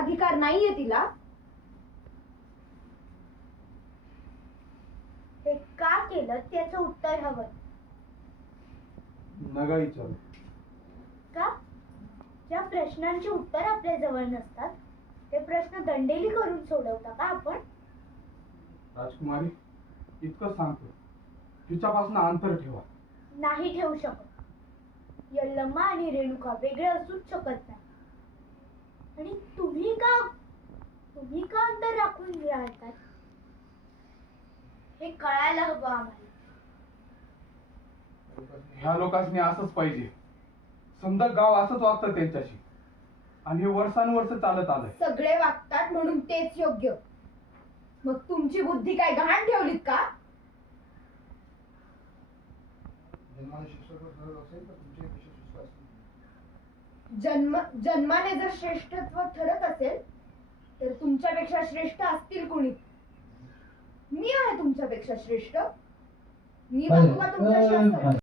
अधिकार नाहीये तिला? हे का केलं त्याचं उत्तर हवं. नका विचारू. का? ज्या प्रश्नांची उत्तर आपल्या जवळ नसतात ते प्रश्न दंडेली करून सोडवता का आपण? राजकुमारी, इतकं सांगतो, तिच्यापासून अंतर ठेवा. नाही ठेवू शकत. यल्लम्मा आणि रेणुका वेगळे असूच शकत नाही. आणि तुम्ही का अंतर राखून राहतात हे कळायला हवं आम्हाला. ह्या लोकांनी असंच पाहिजे. समजा गाव असंच वागतं त्यांच्याशी, आणि हे वर्षानुवर्ष चालत आलंय. सगळे वागतात म्हणून तेच योग्य. मग तुमची बुद्धी काय गहाण ठेवलीत का? जन्माने जर श्रेष्ठत्व ठरत असेल तर तुमच्यापेक्षा श्रेष्ठ असतील कोणी? मी आहे तुमच्यापेक्षा श्रेष्ठ? मी बघू का तुमच्याशी असं?